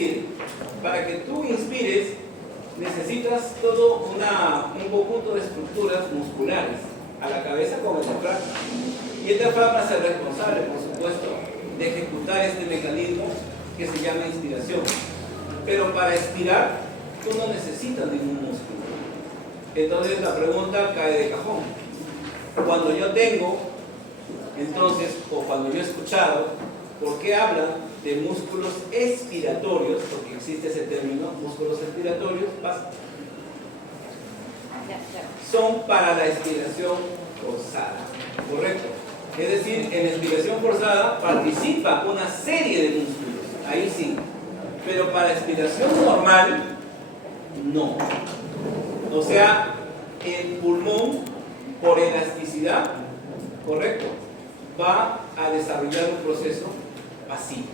decir, para que tú inspires, necesitas todo un conjunto de estructuras musculares a la cabeza con el diafragma. Y el diafragma es el responsable, por supuesto, de ejecutar este mecanismo que se llama inspiración. Pero para expirar, tú no necesitas ningún músculo. Entonces la pregunta cae de cajón. Cuando yo tengo, entonces, o cuando yo he escuchado, ¿por qué hablan de músculos expiratorios? Porque existe ese término, músculos expiratorios, son para la expiración forzada, ¿correcto? Es decir, en la expiración forzada participa una serie de músculos, ahí sí, pero para expiración normal, no. O sea, el pulmón, por elasticidad, ¿correcto?, va a desarrollar un proceso pasivo.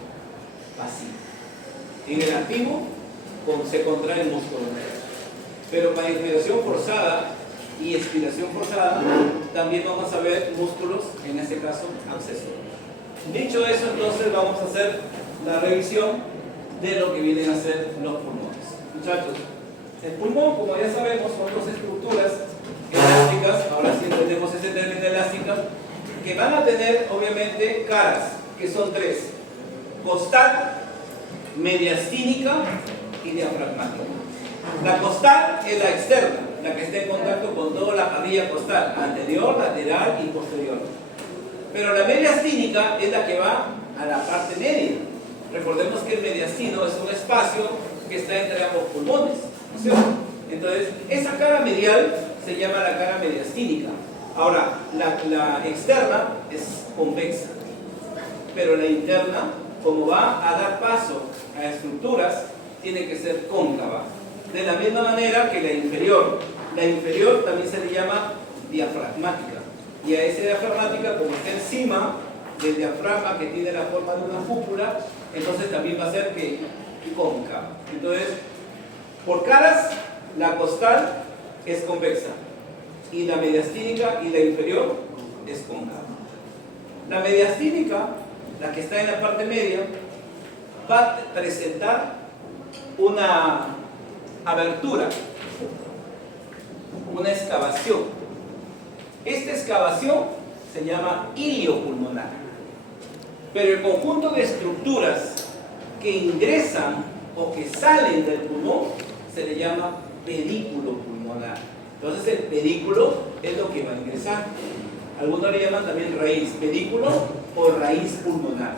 En el activo se contrae el músculo, pero para inspiración forzada y expiración forzada también vamos a ver músculos, en este caso accesorios. Dicho eso, entonces vamos a hacer la revisión de lo que vienen a ser los pulmones. Muchachos, el pulmón, como ya sabemos, son dos estructuras elásticas, ahora sí entendemos ese término elásticas, que van a tener obviamente caras, que son tres: costal, mediastínica y diafragmática. La costal es la externa, la que está en contacto con toda la parrilla costal, anterior, lateral y posterior. Pero la mediastínica es la que va a la parte media. Recordemos que el mediastino es un espacio que está entre ambos pulmones, ¿no es cierto? Entonces, esa cara medial se llama la cara mediastínica. Ahora, la externa es convexa, pero la interna, como va a dar paso a estructuras, tiene que ser cóncava. De la misma manera que la inferior también se le llama diafragmática. Y a esa diafragmática, como está encima del diafragma que tiene la forma de una cúpula, entonces también va a ser que cóncava. Entonces, por caras, la costal es convexa y la mediastínica y la inferior es cóncava. La mediastínica, la que está en la parte media, va a presentar una abertura, una excavación. Esta excavación se llama hilio pulmonar. Pero el conjunto de estructuras que ingresan o que salen del pulmón se le llama pedículo pulmonar. Entonces el pedículo es lo que va a ingresar. Algunos le llaman también raíz, pedículo o raíz pulmonar.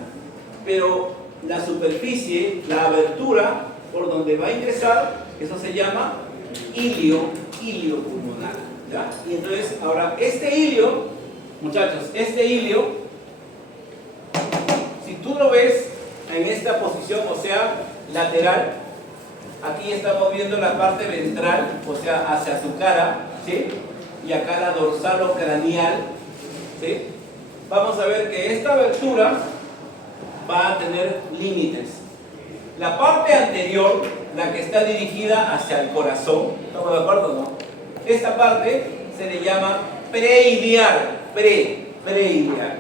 Pero la superficie, la abertura por donde va a ingresar, eso se llama hilio pulmonar, ¿ya? Y entonces, ahora, este hilio, muchachos, este hilio, si tú lo ves en esta posición, o sea, lateral, aquí estamos viendo la parte ventral, o sea, hacia tu cara, ¿sí? Y acá la dorsal o craneal, ¿sí? Vamos a ver que esta abertura va a tener límites. La parte anterior, la que está dirigida hacia el corazón, ¿estamos de acuerdo o no? Esta parte se le llama preiliar, preiliar.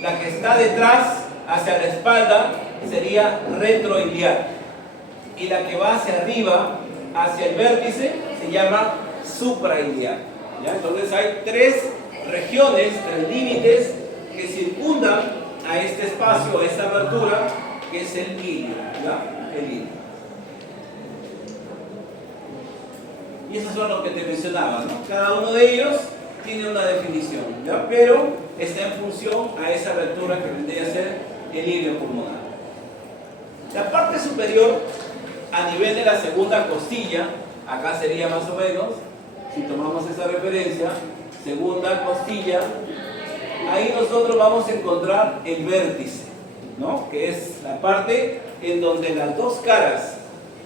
La que está detrás, hacia la espalda, sería retroiliar. Y la que va hacia arriba, hacia el vértice, se llama suprailiar. ¿Ya? Entonces hay tres regiones, tres límites que circundan a este espacio, a esta abertura, que es el hilio, ¿ya? El hilio. Y esos son los que te mencionaba, ¿no? Cada uno de ellos tiene una definición, ¿ya? Pero está en función a esa abertura que vendría a ser el hilio pulmonar. La parte superior, a nivel de la segunda costilla, acá sería más o menos, si tomamos esa referencia, segunda costilla, ahí nosotros vamos a encontrar el vértice, ¿no? Que es la parte en donde las dos caras,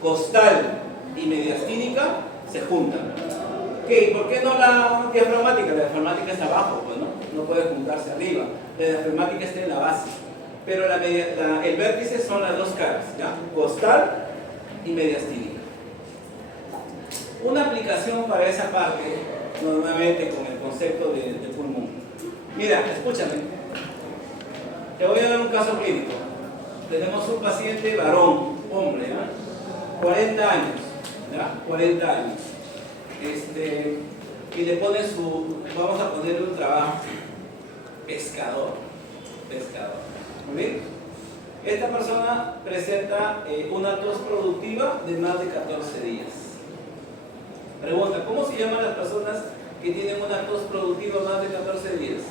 costal y mediastínica, se juntan. ¿Qué? ¿Por qué no la diafragmática? La diafragmática está abajo, pues, ¿no? No puede juntarse arriba. La diafragmática está en la base. Pero el vértice son las dos caras, ¿ya? Costal y mediastínica. Una aplicación para esa parte, normalmente con el concepto de pulmón. Mira, escúchame. Te voy a dar un caso clínico. Tenemos un paciente varón, hombre, ¿no? 40 años, ¿ya? 40 años. Y le pone vamos a ponerle un trabajo, pescador. ¿Muy bien? Esta persona presenta una tos productiva de más de 14 días. Pregunta, ¿cómo se llaman las personas que tienen una tos productiva más de 14 días?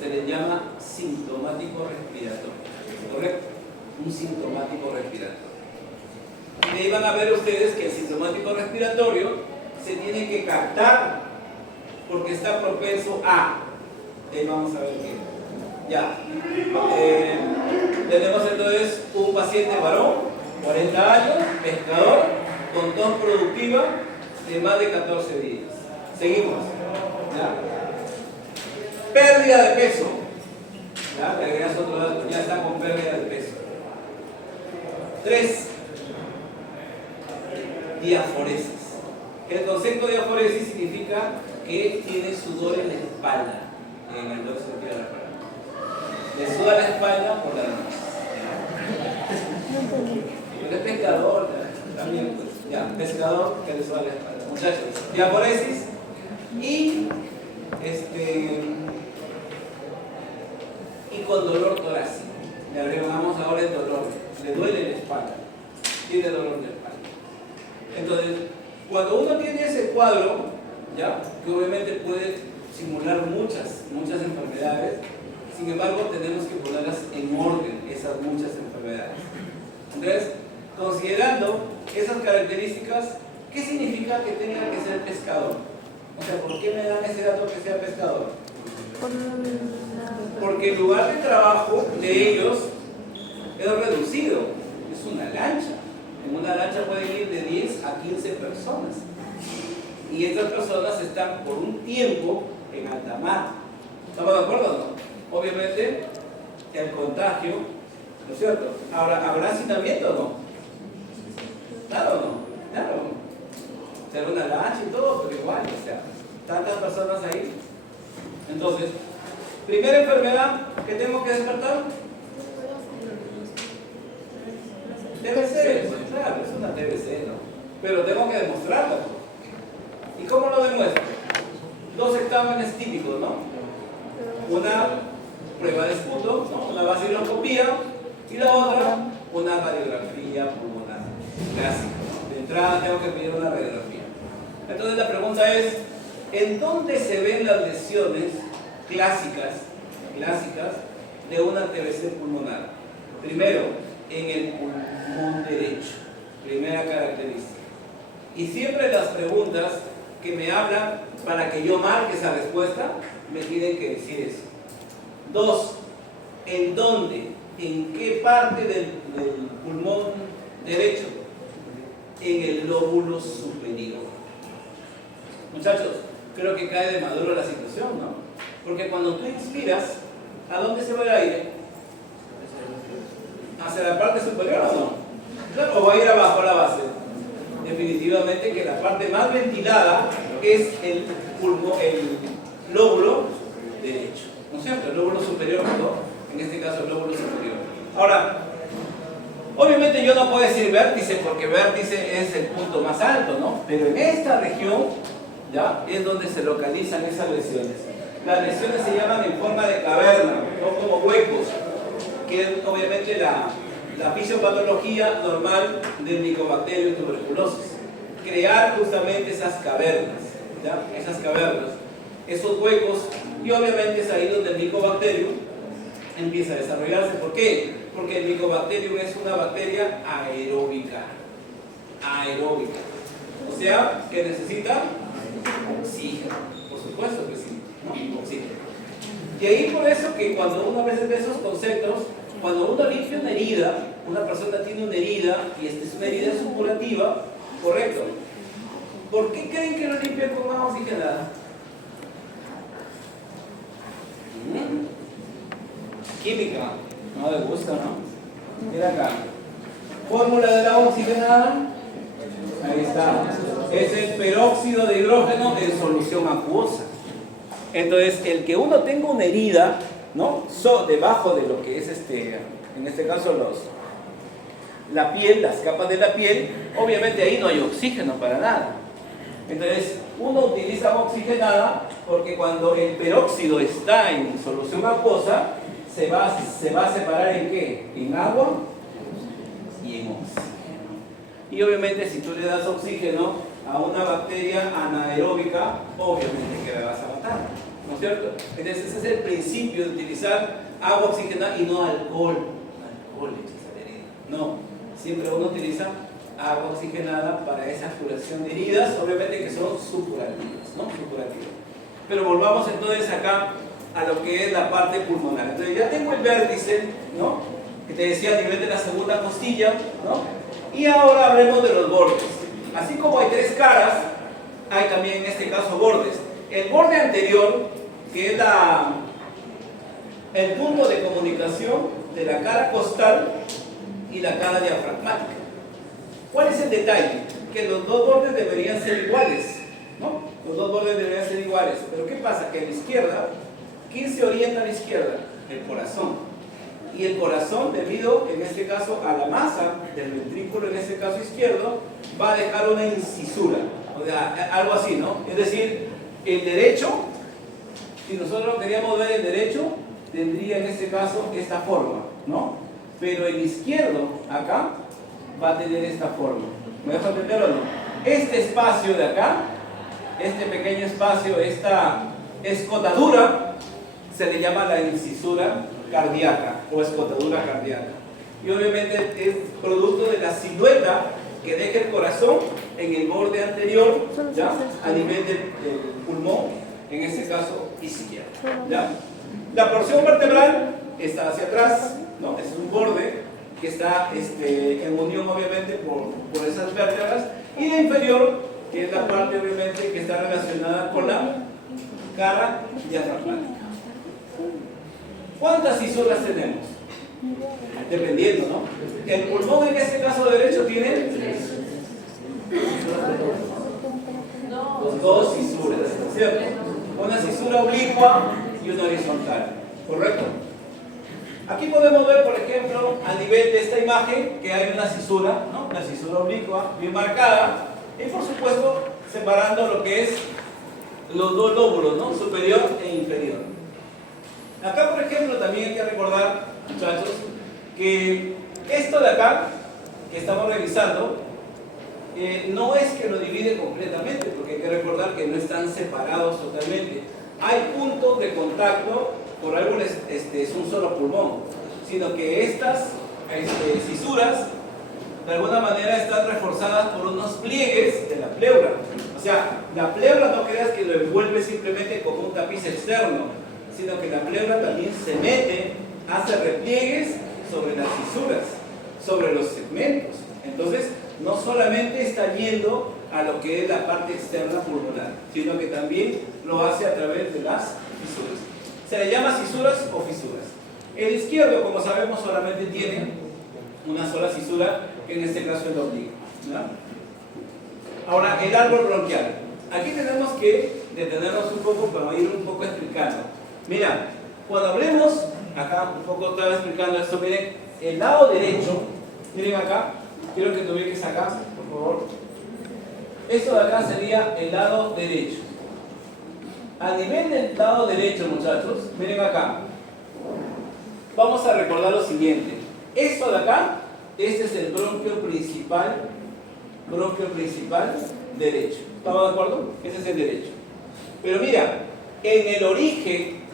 Se les llama sintomático respiratorio, ¿correcto? Un sintomático respiratorio. Y ahí van a ver ustedes que el sintomático respiratorio se tiene que captar porque está propenso a... vamos a ver qué. Ya. Tenemos entonces un paciente varón, 40 años, pescador, con tos productiva de más de 14 días. Seguimos. ¿Ya? Pérdida de peso. ¿Ya? Le agregas otro dato, ya está con pérdida de peso. 3. Diaforesis. El concepto de diaforesis significa que tiene sudor en la espalda, en el dorso de la espalda. Le suda la espalda por la noche. Pero es pescador, también, pues, ya, pescador que le suda la espalda. Muchachos, diaforesis y con dolor torácico. Le agregamos ahora el dolor. Le duele la espalda. Tiene dolor de espalda. Entonces, cuando uno tiene ese cuadro, ¿ya? Que obviamente puede simular muchas enfermedades, sin embargo tenemos que ponerlas en orden, esas muchas enfermedades. Entonces, considerando esas características, ¿qué significa que tenga que ser pescador? O sea, ¿por qué me dan ese dato que sea pescador? Porque el lugar de trabajo de ellos es reducido, es una lancha. En una lancha pueden ir de 10 a 15 personas. Y estas personas están por un tiempo en alta mar. ¿Estamos de acuerdo o no? Obviamente, el contagio, ¿no es cierto? Ahora, ¿habrá hacinamiento o no? Claro o no, claro. Será una lancha y todo, pero igual, o sea, tantas personas ahí. Entonces, primera enfermedad que tengo que descartar. TBC, claro, es una TBC, ¿no? Pero tengo que demostrarlo. ¿Y cómo lo demuestro? 2 exámenes típicos, ¿no? Una prueba de esputo, ¿no? Una vaciloscopía, y la otra, una radiografía pulmonar clásica, ¿no? De entrada tengo que pedir una radiografía. Entonces la pregunta es, ¿en dónde se ven las lesiones clásicas de una TBC pulmonar? Primero, en el pulmón derecho, primera característica. Y siempre las preguntas que me hablan para que yo marque esa respuesta me tienen que decir eso. 2. ¿En dónde? ¿En qué parte del pulmón derecho? En el lóbulo superior. Muchachos, creo que cae de maduro la situación, ¿no? Porque cuando tú inspiras, ¿a dónde se va el aire? ¿Hacia la parte superior o no? Claro, ¿o va a ir abajo a la base? Definitivamente que la parte más ventilada es el lóbulo derecho, ¿no es cierto? El lóbulo superior, ¿no? En este caso el lóbulo superior. Ahora, obviamente yo no puedo decir vértice porque vértice es el punto más alto, ¿no? Pero en esta región, ¿ya? Es donde se localizan esas lesiones. Las lesiones se llaman en forma de caverna, no como huecos, que es obviamente la fisiopatología normal del Mycobacterium y tuberculosis. Crear justamente esas cavernas, ¿ya? Esas cavernas, esos huecos, y obviamente es ahí donde el Mycobacterium empieza a desarrollarse. ¿Por qué? Porque el Mycobacterium es una bacteria aeróbica. O sea, que necesita oxígeno. Por supuesto que sí, ¿no? Oxígeno. Y ahí por eso que cuando uno a veces ve esos conceptos, cuando uno limpia una herida, una persona tiene una herida y esta es una herida supurativa, correcto. ¿Por qué creen que lo limpian con agua oxigenada? Química, no le gusta, ¿no? Mira acá. Fórmula del agua oxigenada. Ahí está. Es el peróxido de hidrógeno en solución acuosa. Entonces, el que uno tenga una herida, ¿no? Debajo de lo que es en este caso la piel, las capas de la piel, obviamente ahí no hay oxígeno para nada. Entonces, uno utiliza agua oxigenada porque cuando el peróxido está en solución acuosa, se va a separar ¿en qué? En agua y en oxígeno. Y obviamente si tú le das oxígeno a una bacteria anaeróbica, obviamente que la vas a matar, ¿no es cierto? Entonces ese es el principio de utilizar agua oxigenada y no alcohol. Alcohol echas a la herida. No, siempre uno utiliza agua oxigenada para esa curación de heridas, obviamente que son supurativas, ¿no? Supurativas. Pero volvamos entonces acá a lo que es la parte pulmonar. Entonces ya tengo el vértice, ¿no? Que te decía a nivel de la segunda costilla, ¿no? Y ahora hablemos de los bordes. Así como hay tres caras, hay también en este caso bordes. El borde anterior, que es el punto de comunicación de la cara costal y la cara diafragmática. ¿Cuál es el detalle? Que los dos bordes deberían ser iguales, ¿no? Los dos bordes deberían ser iguales. Pero ¿qué pasa? Que a la izquierda, ¿quién se orienta a la izquierda? El corazón. Y el corazón, debido en este caso a la masa del ventrículo, en este caso izquierdo, va a dejar una incisura, o sea, algo así, ¿no? Es decir, el derecho, si nosotros queríamos ver el derecho, tendría en este caso esta forma, ¿no? Pero el izquierdo, acá, va a tener esta forma. ¿Me dejo entender o no? Este espacio de acá, este pequeño espacio, esta escotadura, se le llama la incisura cardíaca o escotadura cardíaca. Y obviamente es producto de la silueta que deja el corazón en el borde anterior, ¿ya? A nivel del pulmón, en este caso izquierdo, ¿ya? La porción vertebral está hacia atrás, ¿no? Es un borde que está en unión obviamente por esas vértebras, y la inferior, que es la parte obviamente que está relacionada con la cara diafragmática. ¿Cuántas fisuras tenemos? Dependiendo, ¿no? El pulmón en este caso derecho tiene dos fisuras, ¿cierto? Una fisura oblicua y una horizontal, ¿correcto? Aquí podemos ver, por ejemplo, a nivel de esta imagen, que hay una fisura, ¿no? Una fisura oblicua bien marcada, y por supuesto separando lo que es los dos lóbulos, ¿no? Superior e inferior. Acá, por ejemplo, también hay que recordar, muchachos, que esto de acá, que estamos revisando, no es que lo divide completamente, porque hay que recordar que no están separados totalmente. Hay puntos de contacto, por algo es un solo pulmón, sino que estas fisuras, de alguna manera, están reforzadas por unos pliegues de la pleura. O sea, la pleura no creas que lo envuelve simplemente como un tapiz externo, sino que la pleura también se mete, hace repliegues sobre las fisuras, sobre los segmentos. Entonces, no solamente está yendo a lo que es la parte externa pulmonar, sino que también lo hace a través de las fisuras. Se le llama fisuras o fisuras. El izquierdo, como sabemos, solamente tiene una sola fisura, que en este caso es la oblicuo, ¿no? Ahora, el árbol bronquial. Aquí tenemos que detenernos un poco para ir un poco explicando. Mira, cuando hablemos, acá un poco estaba explicando esto, miren, el lado derecho, miren acá, quiero que te ubiques acá, por favor. Esto de acá sería el lado derecho. A nivel del lado derecho, muchachos, miren acá, vamos a recordar lo siguiente. Esto de acá, este es el bronquio principal derecho. ¿Estamos de acuerdo? Ese es el derecho. Pero mira, en el origen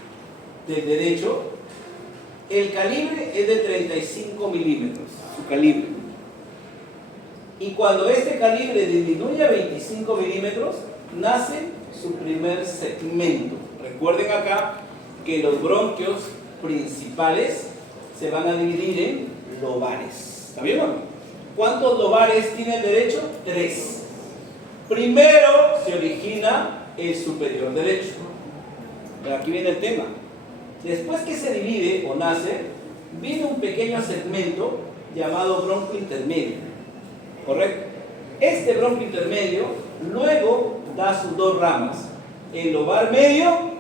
del derecho, el calibre es de 35 milímetros, su calibre. Y cuando este calibre disminuye a 25 milímetros, nace su primer segmento. Recuerden acá que los bronquios principales se van a dividir en lobares. ¿Está bien o no? ¿Cuántos lobares tiene el derecho? 3. Primero se origina el superior derecho. Pero aquí viene el tema. Después que se divide o nace, viene un pequeño segmento llamado bronquio intermedio. ¿Correcto? Este bronquio intermedio luego da sus dos ramas, el lobar medio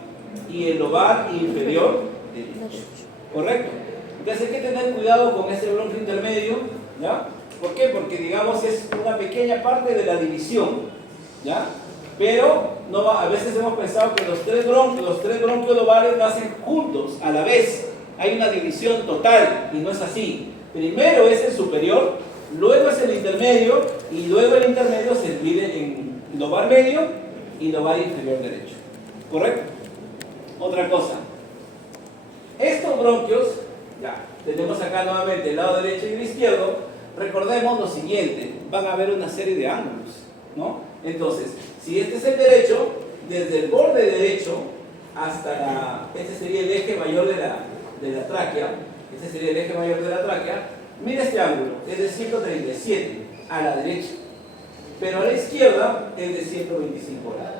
y el lobar inferior derecho. ¿Correcto? Entonces hay que tener cuidado con este bronquio intermedio, ¿ya? ¿Por qué? Porque digamos es una pequeña parte de la división, ¿ya? Pero no va, a veces hemos pensado que los tres bronquios lobales nacen juntos, a la vez. Hay una división total y no es así. Primero es el superior, luego es el intermedio y luego el intermedio se divide en lobar medio y lobar inferior derecho. ¿Correcto? Otra cosa. Estos bronquios, ya, tenemos acá nuevamente el lado derecho y el izquierdo. Recordemos lo siguiente, van a haber una serie de ángulos, ¿no? Entonces, si este es el derecho, desde el borde derecho hasta este sería el eje mayor de la tráquea, este sería el eje mayor de la tráquea, mira este ángulo, es de 137 a la derecha, pero a la izquierda es de 125 grados.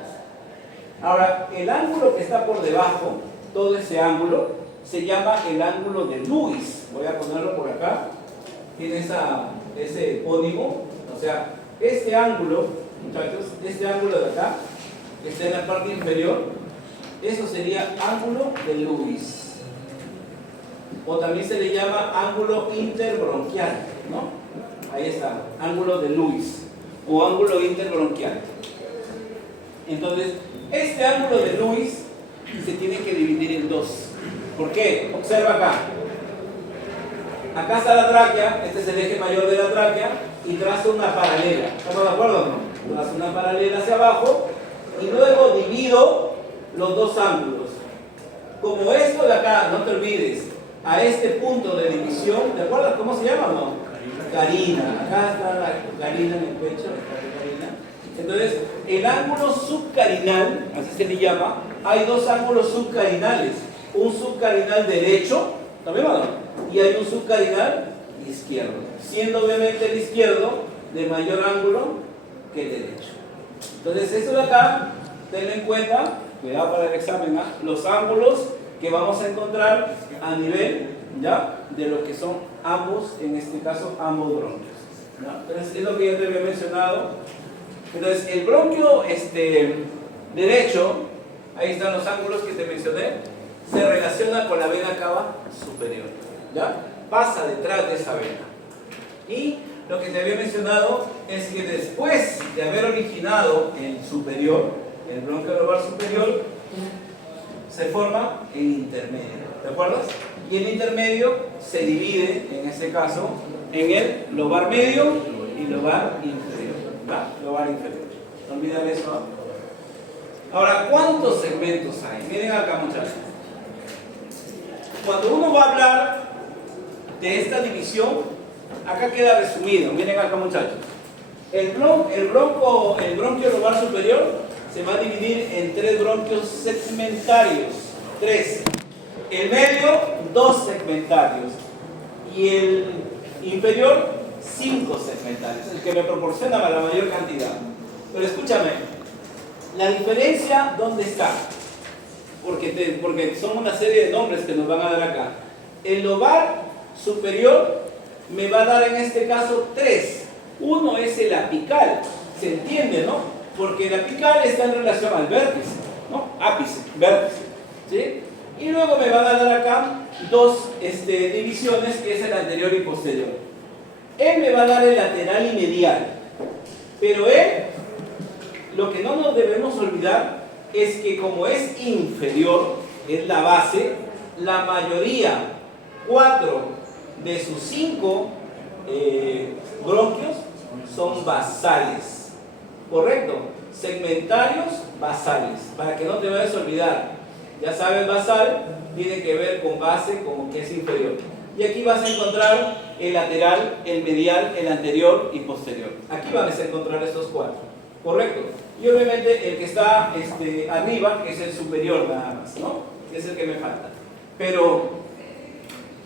Ahora, el ángulo que está por debajo, todo ese ángulo, se llama el ángulo de Lewis. Voy a ponerlo por acá, tiene ese epónimo, o sea, este ángulo, muchachos, este ángulo de acá, que está en la parte inferior, eso sería ángulo de Lewis. O también se le llama ángulo interbronquial, ¿no? Ahí está, ángulo de Lewis o ángulo interbronquial. Entonces, este ángulo de Lewis se tiene que dividir en dos. ¿Por qué? Observa acá. Acá está la tráquea, este es el eje mayor de la tráquea, y trazo una paralela. ¿Estamos de acuerdo o no? Trazo una paralela hacia abajo y luego divido los dos ángulos. Como esto de acá, no te olvides, a este punto de división, ¿te acuerdas cómo se llama o no? Carina. Acá está la carina en el pecho, está la carina. Entonces, el ángulo subcarinal, así se le llama, hay dos ángulos subcarinales. Un subcarinal derecho, ¿también o no? Y hay un subcarinal izquierdo, siendo obviamente el izquierdo de mayor ángulo que el derecho. Entonces, esto de acá, tenlo en cuenta, cuidado para el examen, ¿eh? Los ángulos que vamos a encontrar a nivel, ¿ya?, de lo que son ambos, en este caso, ambos bronquios, ¿no? Entonces, es lo que yo te había mencionado. Entonces, el bronquio derecho, ahí están los ángulos que te mencioné, se relaciona con la vena cava superior, ¿ya? Pasa detrás de esa vena. Y lo que te había mencionado es que después de haber originado el superior, el bronquio lobar superior, se forma el intermedio, ¿te acuerdas? Y el intermedio se divide, en este caso, en el lobar medio y lobar inferior, ¿va? Lobar inferior. No olviden eso. Ahora, ¿cuántos segmentos hay? Miren acá, muchachos. Cuando uno va a hablar de esta división, acá queda resumido. Miren acá, muchachos. El bronquio lobar superior se va a dividir en tres bronquios segmentarios. Tres. El medio, dos segmentarios. Y el inferior, 5 segmentarios. El que me proporciona la mayor cantidad. Pero escúchame, la diferencia, ¿dónde está? Porque son una serie de nombres que nos van a dar acá. El lobar superior me va a dar en este caso 3. Uno es el apical, se entiende, ¿no? Porque el apical está en relación al vértice, ¿no? Ápice, vértice, ¿sí? Y luego me van a dar acá dos divisiones, que es el anterior y posterior. Él me va a dar el lateral y medial, pero lo que no nos debemos olvidar es que como es inferior, es la base, la mayoría, 4 de sus 5 bronquios son basales, ¿correcto? Segmentarios, basales, para que no te vayas a olvidar. Ya sabes, basal tiene que ver con base, como que es inferior. Y aquí vas a encontrar el lateral, el medial, el anterior y posterior. Aquí vas a encontrar estos 4, ¿correcto? Y obviamente el que está arriba, que es el superior nada más, ¿no? Es el que me falta. Pero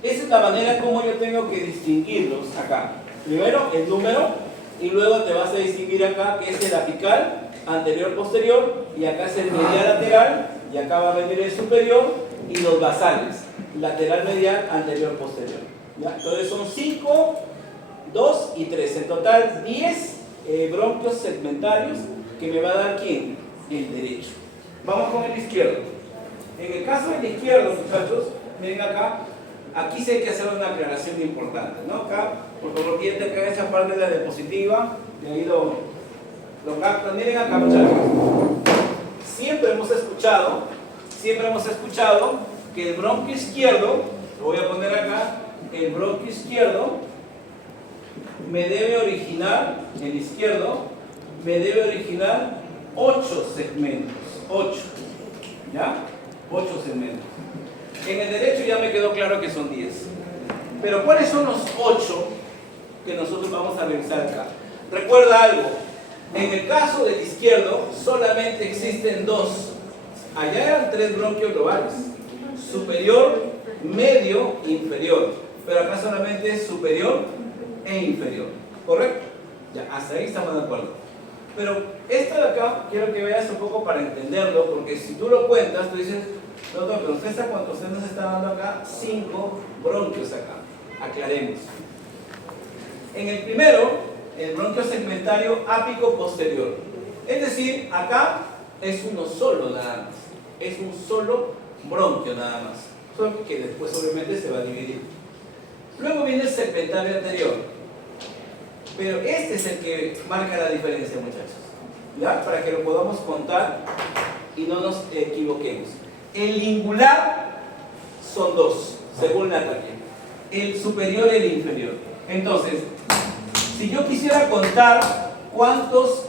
esa es la manera como yo tengo que distinguirlos acá. Primero el número y luego te vas a distinguir acá que es el apical, anterior, posterior, y acá es el medial lateral, y acá va a venir el superior y los basales, lateral, medial, anterior, posterior. ¿Ya? Entonces son 5, 2 y 3. En total 10 bronquios segmentarios que me va a dar ¿quién? El derecho. Vamos con el izquierdo. En el caso del izquierdo, muchachos, miren acá, aquí sí hay que hacer una aclaración importante, ¿no? Acá, por favor, quédate acá en esa parte de la diapositiva, y ahí lo captan. Miren acá, muchachos. Siempre hemos escuchado que el bronquio izquierdo, lo voy a poner acá, el bronquio izquierdo me debe originar, el izquierdo, me debe originar 8 segmentos, 8, ¿ya? 8 segmentos. En el derecho ya me quedó claro que son 10. Pero ¿cuáles son los 8 que nosotros vamos a revisar acá? Recuerda algo, en el caso del izquierdo solamente existen 2. Allá eran 3 bronquios globales, superior, medio, inferior. Pero acá solamente es superior e inferior, ¿correcto? Ya, hasta ahí estamos de acuerdo. Pero esto de acá quiero que veas un poco para entenderlo, porque si tú lo cuentas, tú dices, doctor, pero usted está cuánto, usted nos está dando acá 5 bronquios acá. Aclaremos. En el primero, el bronquio segmentario ápico posterior. Es decir, acá es uno solo nada más. Es un solo bronquio nada más. Solo que después obviamente se va a dividir. Luego viene el segmentario anterior. Pero este es el que marca la diferencia, muchachos. ¿Ya? Para que lo podamos contar y no nos equivoquemos. El lingular son 2, según Natalia. El superior y el inferior. Entonces, si yo quisiera contar cuántos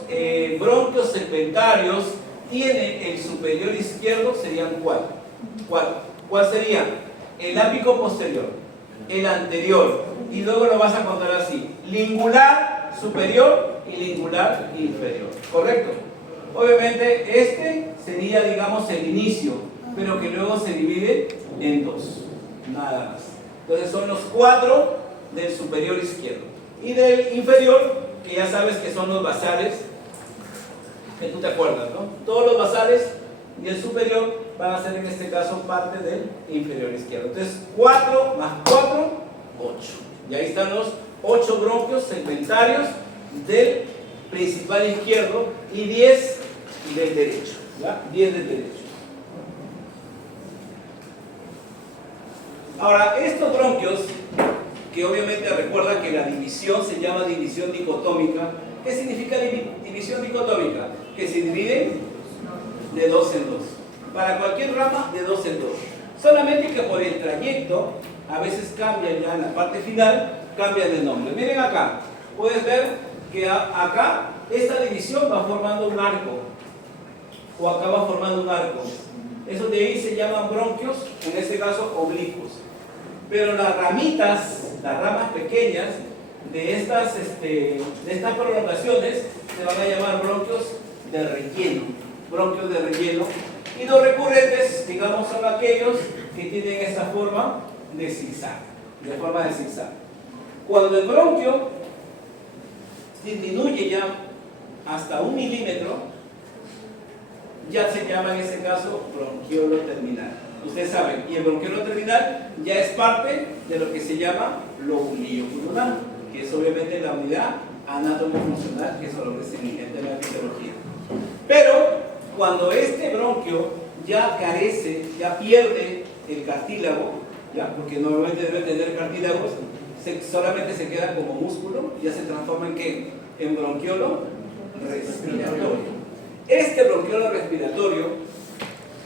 bronquios segmentarios tiene el superior izquierdo, serían 4. ¿Cuál sería? El ápico posterior, el anterior, y luego lo vas a contar así: lingular superior y lingular inferior, ¿correcto? Obviamente este sería, digamos, el inicio, pero que luego se divide en 2, nada más. Entonces son los 4 del superior izquierdo, y del inferior, que ya sabes que son los basales, que tú te acuerdas, ¿no? Todos los basales y el superior van a ser en este caso parte del inferior izquierdo. Entonces 4 más 4, 8. Y ahí están los 8 bronquios segmentarios del principal izquierdo y 10 del derecho, ¿ya? 10 del derecho. Ahora, estos bronquios, que obviamente recuerda que la división se llama división dicotómica. ¿Qué significa división dicotómica? Que se divide de 2 en 2. Para cualquier rama, de 2 en 2. Solamente que por el trayecto, a veces cambian ya en la parte final, cambian de nombre. Miren acá, puedes ver que acá esta división va formando un arco, o acá va formando un arco. Esos de ahí se llaman bronquios, en este caso oblicuos. Pero las ramitas, las ramas pequeñas de estas prolongaciones se van a llamar bronquios de relleno. Bronquios de relleno. Y los recurrentes, digamos, son aquellos que tienen esta forma de zigzag. Cuando el bronquio disminuye ya hasta 1 milímetro, ya se llama en este caso bronquiolo terminal. Ustedes saben, y el bronquiolo terminal ya es parte de lo que se llama lobulillo pulmonar, que es obviamente la unidad anatomo-funcional que se ofrece en tema de fisiología. Pero cuando este bronquio ya carece, ya pierde el cartílago, ya, porque normalmente debe tener cartílagos, solamente se queda como músculo, ya se transforma en ¿qué? En bronquiolo respiratorio. Este bronquiolo respiratorio,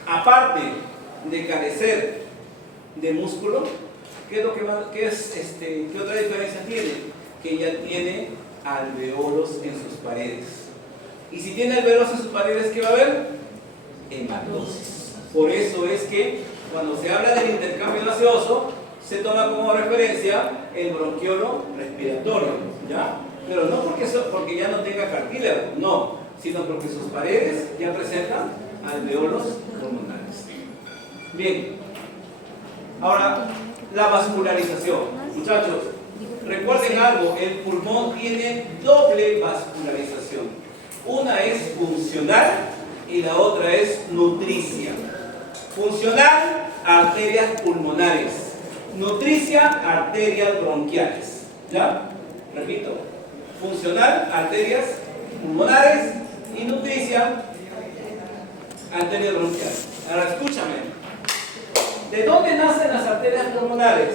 aparte de carecer de músculo, ¿qué otra diferencia tiene? Que ya tiene alveolos en sus paredes. Y si tiene alveolos en sus paredes, ¿qué va a haber? Hematosis. Por eso es que cuando se habla del intercambio gaseoso, se toma como referencia el bronquiolo respiratorio, ¿ya? Pero no porque ya no tenga cartílago, no, sino porque sus paredes ya presentan alveolos pulmonares. Bien, ahora la vascularización. Muchachos, recuerden algo, el pulmón tiene doble vascularización. Una es funcional y la otra es nutricia. Funcional, arterias pulmonares. Nutricia, arterias bronquiales. ¿Ya? Repito. Funcional, arterias pulmonares, y nutricia, arterias bronquiales. Ahora escúchame. ¿De dónde nacen las arterias pulmonares?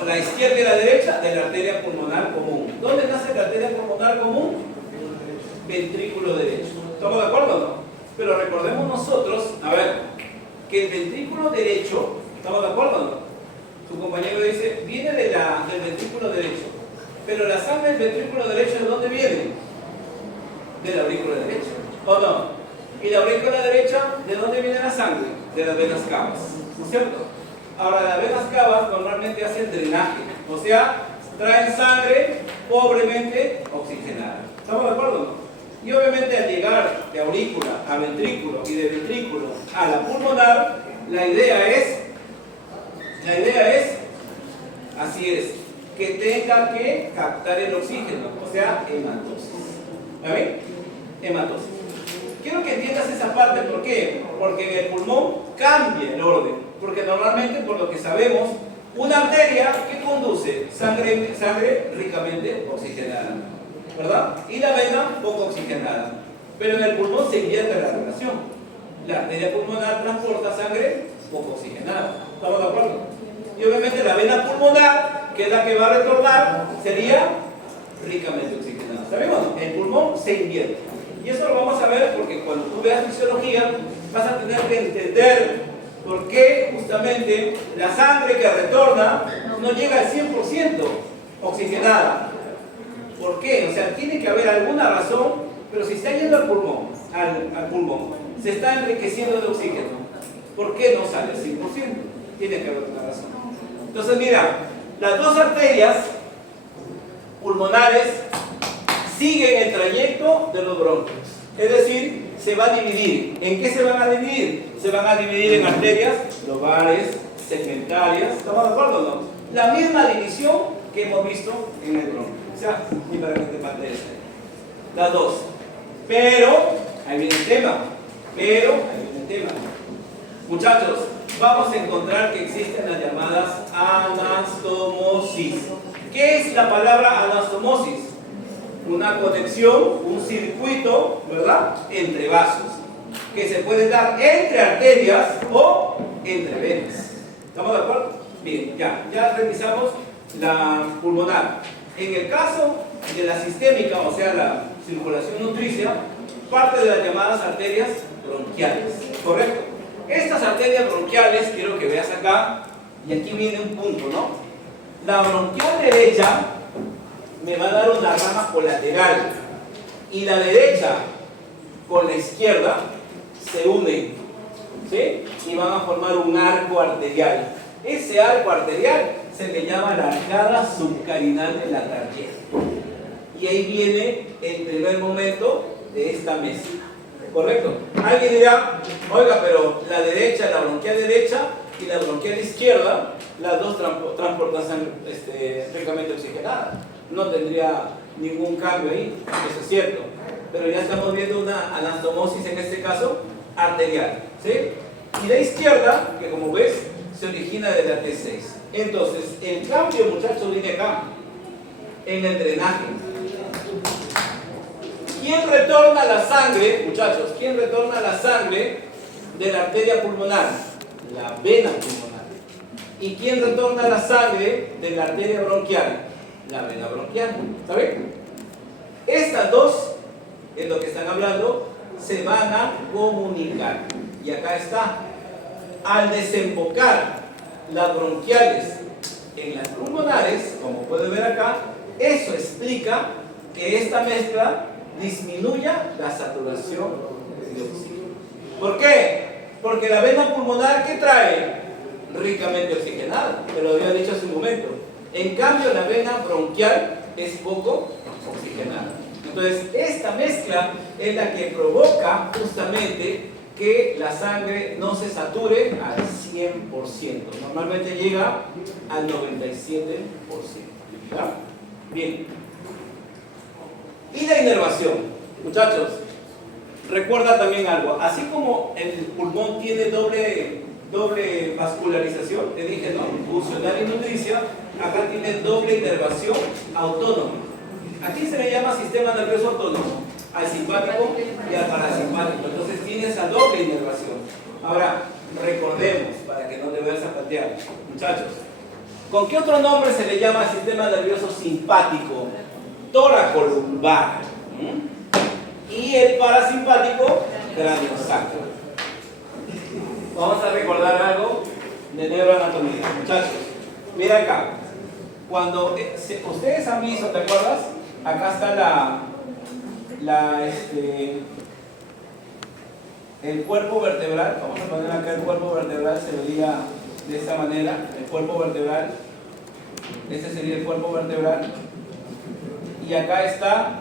o la izquierda y la derecha, de la arteria pulmonar común. ¿Dónde nace la arteria pulmonar común? Ventrículo derecho. ¿Estamos de acuerdo o no? Pero recordemos nosotros, a ver, que el ventrículo derecho, ¿estamos de acuerdo o no? Su compañero dice, viene del ventrículo derecho. Pero la sangre del ventrículo derecho, ¿de dónde viene? De la aurícula derecha, ¿o no? Y la aurícula derecha, ¿de dónde viene la sangre? De las venas cavas, ¿no es cierto? Ahora, las venas cavas normalmente hacen drenaje, o sea, traen sangre pobremente oxigenada. ¿Estamos de acuerdo o no? Y obviamente al llegar de aurícula a ventrículo y de ventrículo a la pulmonar, la idea es, así es, que tenga que captar el oxígeno, o sea, hematosis. ¿Está bien? Hematosis. Quiero que entiendas esa parte, ¿por qué? Porque en el pulmón cambia el orden, porque normalmente, por lo que sabemos, una arteria que conduce sangre ricamente oxigenada, ¿verdad? Y la vena poco oxigenada. Pero en el pulmón se invierte la relación. La arteria pulmonar transporta sangre poco oxigenada. ¿Estamos de acuerdo? Y obviamente la vena pulmonar, que es la que va a retornar, sería ricamente oxigenada. ¿Sabemos? El pulmón se invierte. Y eso lo vamos a ver porque cuando tú veas fisiología vas a tener que entender por qué justamente la sangre que retorna no llega al 100% oxigenada. ¿Por qué? O sea, tiene que haber alguna razón, pero si está yendo al pulmón, se está enriqueciendo de oxígeno. ¿Por qué no sale al 100%? Tiene que haber una razón. Entonces, mira, las dos arterias pulmonares siguen el trayecto de los bronquios. Es decir, se va a dividir. ¿En qué se van a dividir? Se van a dividir en arterias lobares, segmentarias. ¿Estamos de acuerdo o no? La misma división que hemos visto en el bronquio. O sea, ni para que te plantees. Las dos. Pero, ahí viene el tema. Muchachos, vamos a encontrar que existen las llamadas anastomosis. ¿Qué es la palabra anastomosis? Una conexión, un circuito, ¿verdad?, entre vasos, que se puede dar entre arterias o entre venas. ¿Estamos de acuerdo? Bien, ya revisamos la pulmonar. En el caso de la sistémica, o sea, la circulación nutricia, parte de las llamadas arterias bronquiales, ¿correcto? Estas arterias bronquiales, quiero que veas acá, y aquí viene un punto, ¿no? La bronquial derecha me va a dar una rama colateral y la derecha con la izquierda se unen, ¿sí? Y van a formar un arco arterial. Ese arco arterial se le llama la arcada subcarinal de la tráquea. Y ahí viene el primer momento de esta mezcla, ¿correcto? Alguien dirá, oiga, pero la derecha, la bronquial derecha y la bronquial izquierda, las dos transportan sangre ricamente oxigenada. No tendría ningún cambio ahí, eso es cierto. Pero ya estamos viendo una anastomosis, en este caso, arterial, ¿sí? Y la izquierda, que como ves, se origina de la T6. Entonces, el cambio, muchachos, viene acá, en el drenaje. ¿Quién retorna la sangre, muchachos? ¿Quién retorna la sangre de la arteria pulmonar? La vena pulmonar. ¿Y quién retorna la sangre de la arteria bronquial? La vena bronquial. ¿Está bien? Estas dos, en lo que están hablando, se van a comunicar. Y acá está. Al desembocar las bronquiales en las pulmonares, como puede ver acá, eso explica que esta mezcla disminuya la saturación de oxígeno. ¿Por qué? Porque la vena pulmonar, ¿qué trae? Ricamente oxigenada, te lo había dicho hace un momento. En cambio, la vena bronquial es poco oxigenada. Entonces, esta mezcla es la que provoca justamente que la sangre no se sature al 100%. Normalmente llega al 97%. ¿Ya? Bien. Y la inervación. Muchachos, recuerda también algo. Así como el pulmón tiene doble vascularización, te dije, ¿no? Funcional y nutricia, acá tiene doble inervación autónoma. Aquí se le llama sistema nervioso autónomo, al simpático y al parasimpático. Entonces tiene esa doble inervación. Ahora, recordemos, para que no te vayas a patear, muchachos, ¿Con qué otro nombre se le llama al sistema nervioso simpático? Toracolumbar. Y el parasimpático, craniosacro. Vamos a recordar algo de neuroanatomía. Muchachos, mira acá. Cuando ustedes han visto, ¿te acuerdas? Acá está el cuerpo vertebral. Vamos a poner acá el cuerpo vertebral, se vería de esta manera. El cuerpo vertebral. Este sería el cuerpo vertebral. Y acá está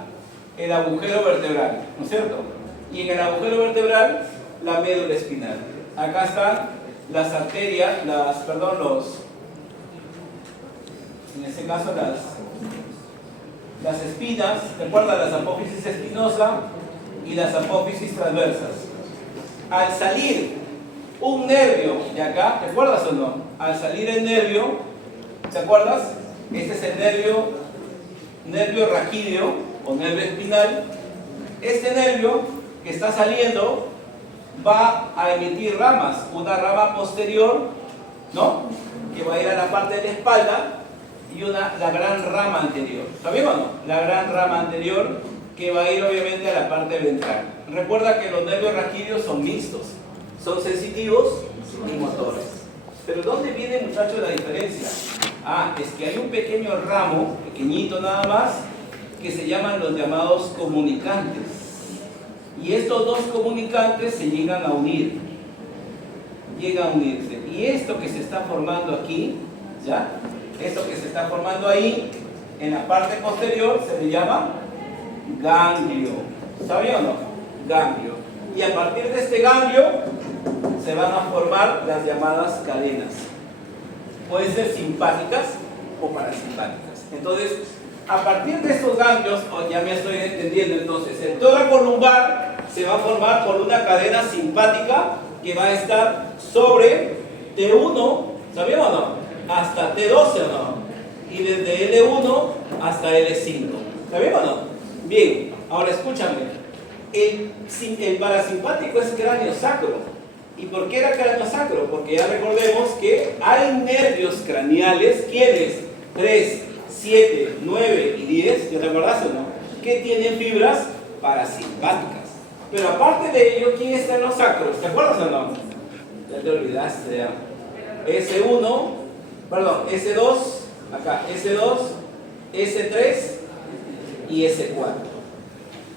el agujero vertebral, ¿no es cierto? Y en el agujero vertebral, la médula espinal. Acá están las arterias, en este caso las espinas, ¿te acuerdas? Las apófisis espinosa y las apófisis transversas. Al salir un nervio de acá, ¿te acuerdas o no? Al salir el nervio, ¿te acuerdas? Este es el nervio raquídeo o nervio espinal. Este nervio que está saliendo va a emitir ramas, una rama posterior, ¿no? Que va a ir a la parte de la espalda, y la gran rama anterior. ¿Está bien o no? La gran rama anterior que va a ir obviamente a la parte ventral. Recuerda que los nervios raquídeos son mixtos, son sensitivos y motores. Pero ¿dónde viene, muchachos, la diferencia? Es que hay un pequeño ramo, pequeñito nada más, que se llaman los llamados comunicantes. Y estos dos comunicantes se llegan a unir. Llegan a unirse. Y esto que se está formando aquí, ¿ya? Esto que se está formando ahí, en la parte posterior, se le llama ganglio. ¿Sabía o no? Ganglio. Y a partir de este ganglio, se van a formar las llamadas cadenas. Pueden ser simpáticas o parasimpáticas. Entonces, a partir de estos ganglios, ya me estoy entendiendo, entonces, el tóraco-lumbar se va a formar por una cadena simpática que va a estar sobre T1, ¿sabían o no? Hasta T12 o no, y desde L1 hasta L5, ¿sabían o no? Bien, ahora escúchame, el parasimpático es cráneo sacro. ¿Y por qué era cráneo sacro? Porque ya recordemos que hay nervios craneales, ¿quiénes? 3, 7, 9 y 10, ¿ya te acordás o no? Que tienen fibras parasimpáticas. Pero aparte de ello, ¿quién está en los sacros? ¿Te acuerdas o no? Ya te olvidaste ya. S2, acá, S2, S3 y S4.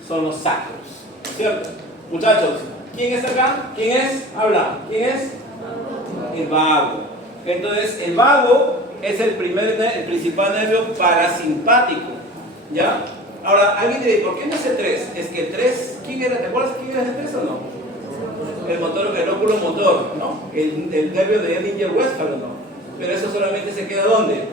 Son los sacros, ¿cierto? Muchachos, ¿quién está acá? ¿Quién es? Habla. ¿Quién es? El vago. Entonces, el vago es el principal nervio parasimpático, ¿ya? Ahora, alguien dirá, ¿por qué no es el 3? Es que el 3, ¿quién era? ¿Te acuerdas quién era el 3 o no? El motor, el óculo motor, ¿no? El nervio de Edinger-Westphal, ¿no? Pero eso solamente se queda ¿dónde?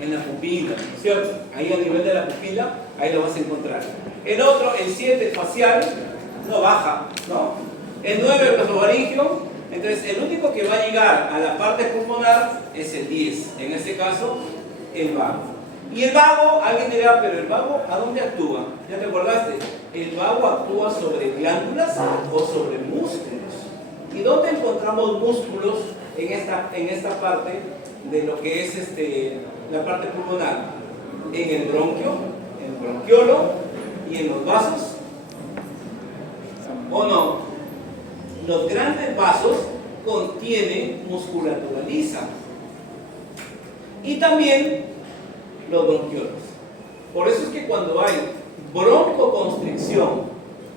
En la pupila, ¿cierto? Ahí a nivel de la pupila, ahí lo vas a encontrar. El otro, el 7, facial, no baja, ¿no? El 9, el glosofaringeo. Entonces, el único que va a llegar a la parte pulmonar es el 10. En este caso, el vago. Y el vago, alguien dirá, pero el vago, ¿a dónde actúa? ¿Ya te acordaste? El vago actúa sobre glándulas o sobre músculos. ¿Y dónde encontramos músculos en esta parte de lo que es la parte pulmonar? En el bronquio, en el bronquiolo y en los vasos. ¿O no? Los grandes vasos contienen musculatura lisa. Y también los bronquiolos. Por eso es que cuando hay broncoconstricción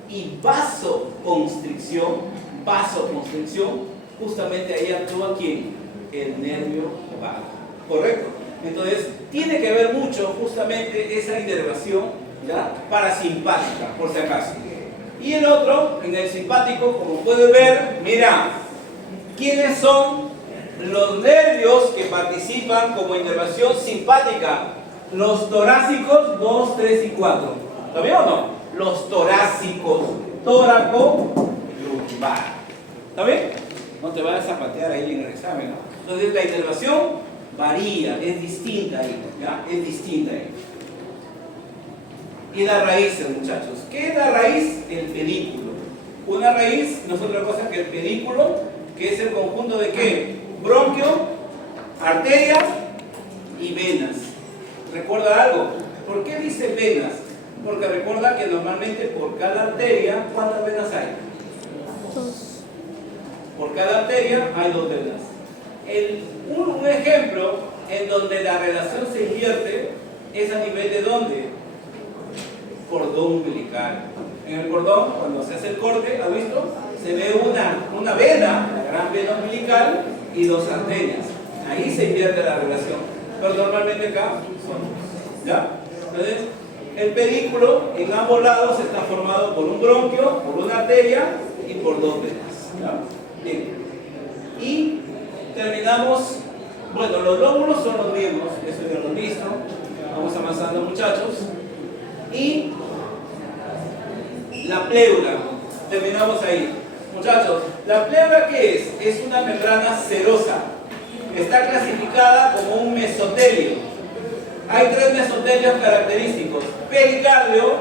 y vasoconstricción, justamente ahí actúa ¿quién? El nervio vago. ¿Correcto? Entonces, tiene que ver mucho justamente esa inervación, ¿ya? Parasimpática, por si acaso. Y el otro, en el simpático, como pueden ver, mira, ¿quiénes son los nervios que participan como inervación simpática? Los torácicos 2, 3 y 4. ¿Está bien o no? Los torácicos, tóraco-lumbar. ¿Está bien? No te vayas a patear ahí en el examen, ¿no? Entonces la inervación varía, es distinta ahí, ¿ya? Es distinta ahí. Y las raíces, muchachos. ¿Qué es la raíz? El pedículo. Una raíz no es otra cosa que el pedículo, que es el conjunto de ¿qué? Bronquio arterias y venas. ¿Recuerda algo? ¿Por qué dice venas? Porque recuerda que normalmente por cada arteria, ¿cuántas venas hay? Dos. Por cada arteria hay 2 venas. Un ejemplo en donde la relación se invierte es a nivel de ¿dónde? Cordón umbilical. En el cordón, cuando se hace el corte, ¿ha visto? Se ve una vena, la gran vena umbilical, y 2 arterias. Ahí se invierte la relación. Pero normalmente acá son 2. ¿Ya? Entonces, el pedículo en ambos lados está formado por un bronquio, por una arteria y por 2 venas. ¿Ya? Bien. Y terminamos. Bueno, los lóbulos son los mismos, eso ya lo han visto. Vamos avanzando, muchachos. Y la pleura, terminamos ahí. Muchachos, ¿la pleura qué es? Es una membrana serosa. Está clasificada como un mesotelio. Hay 3 mesotelios característicos: pericardio,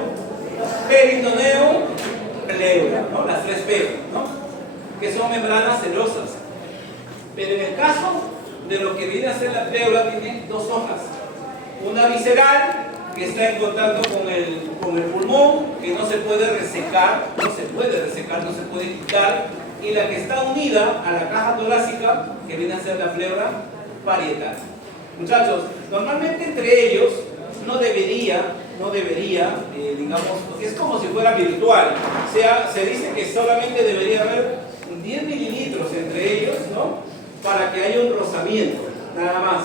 peritoneo, pleura, ¿no? Las 3 P, ¿no? Que son membranas serosas. Pero en el caso de lo que viene a ser la pleura, tiene 2 hojas. Una visceral, que está en contacto con el pulmón, que no se puede resecar, no se puede quitar, y la que está unida a la caja torácica, que viene a ser la pleura parietal. Muchachos, normalmente entre ellos no debería, digamos, es como si fuera virtual. O sea, se dice que solamente debería haber 10 mililitros entre ellos, ¿no? Para que haya un rozamiento, nada más.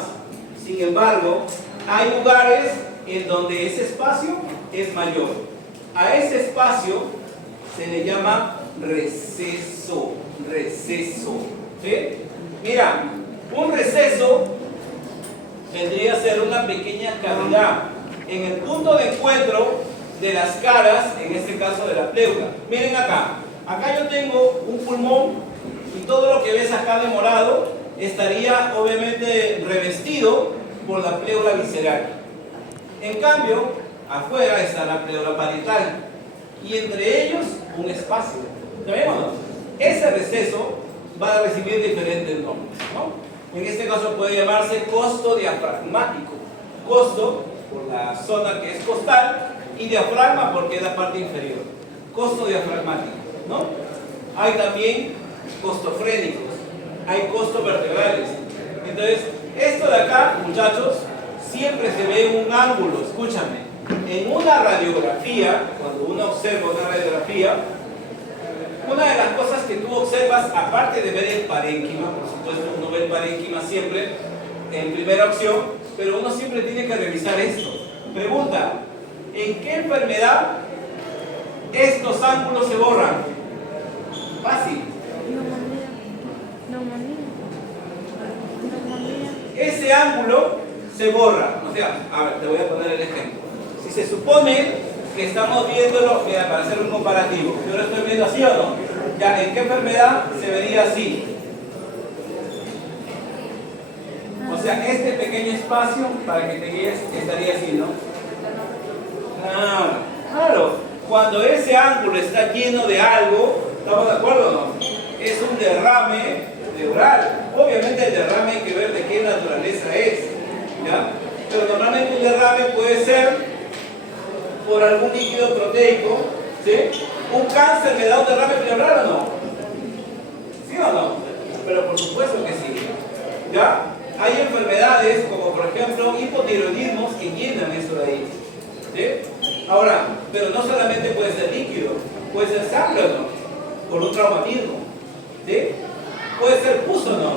Sin embargo, hay lugares en donde ese espacio es mayor. A ese espacio se le llama receso. ¿Sí? Mira, un receso vendría a ser una pequeña cavidad en el punto de encuentro de las caras, en este caso de la pleura. Miren acá, yo tengo un pulmón y todo lo que ves acá de morado estaría obviamente revestido por la pleura visceral. En cambio, afuera está la pleura parietal y entre ellos un espacio. ¿Ya ven o no? Ese receso va a recibir diferentes nombres, ¿no? En este caso puede llamarse costo diafragmático. Costo por la zona que es costal y diafragma porque es la parte inferior. Costo diafragmático, ¿no? Hay también costofrénicos, hay costos vertebrales. Entonces, esto de acá, muchachos, siempre se ve en un ángulo. Escúchame, en una radiografía, cuando uno observa una radiografía, una de las cosas que tú observas, aparte de ver el parénquima, por supuesto uno ve el parénquima siempre en primera opción, pero uno siempre tiene que revisar esto. Pregunta, ¿en qué enfermedad estos ángulos se borran? Fácil. Ese ángulo se borra. O sea, a ver, te voy a poner el ejemplo. Si se supone que estamos viéndolo, mira, para hacer un comparativo, yo lo estoy viendo así o no, ya, ¿en qué enfermedad se vería así? O sea, este pequeño espacio, para que te guíes, estaría así, ¿no? Claro, cuando ese ángulo está lleno de algo, ¿estamos de acuerdo o no? Es un derrame pleural. Obviamente el derrame hay que ver de qué naturaleza es, ¿ya? Pero normalmente un derrame puede ser por algún líquido proteico, ¿sí? ¿Un cáncer me da un derrame pleural o no? ¿Sí o no? Pero por supuesto que sí, ¿ya? Hay enfermedades como por ejemplo hipotiroidismos que llenan eso de ahí, ¿sí? Ahora, pero no solamente puede ser líquido, puede ser sangre o no, por un traumatismo, ¿sí? Puede ser pus o no,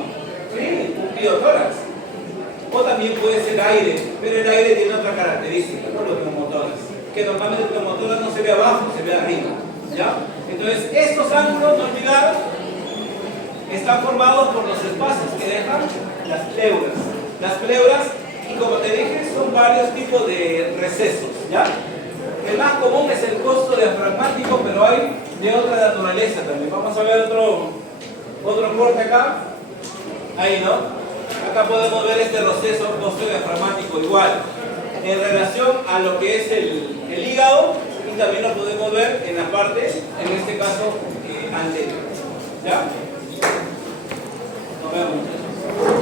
¿sí? Un piotórax. O también puede ser aire, pero el aire tiene otra característica, ¿no? Los neumotórax, que normalmente el neumotórax no se ve abajo, se ve arriba, ¿ya? Entonces, estos ángulos, no olvidar, están formados por los espacios que dejan las pleuras. Las pleuras, y como te dije, son varios tipos de recesos, ¿ya? El más común es el costo diafragmático, pero hay de otra naturaleza también. Vamos a ver otro corte acá. Ahí, ¿no? Acá podemos ver este receso costo diafragmático igual, en relación a lo que es el hígado, y también lo podemos ver en la parte, en este caso, anterior. ¿Ya? Nos vemos.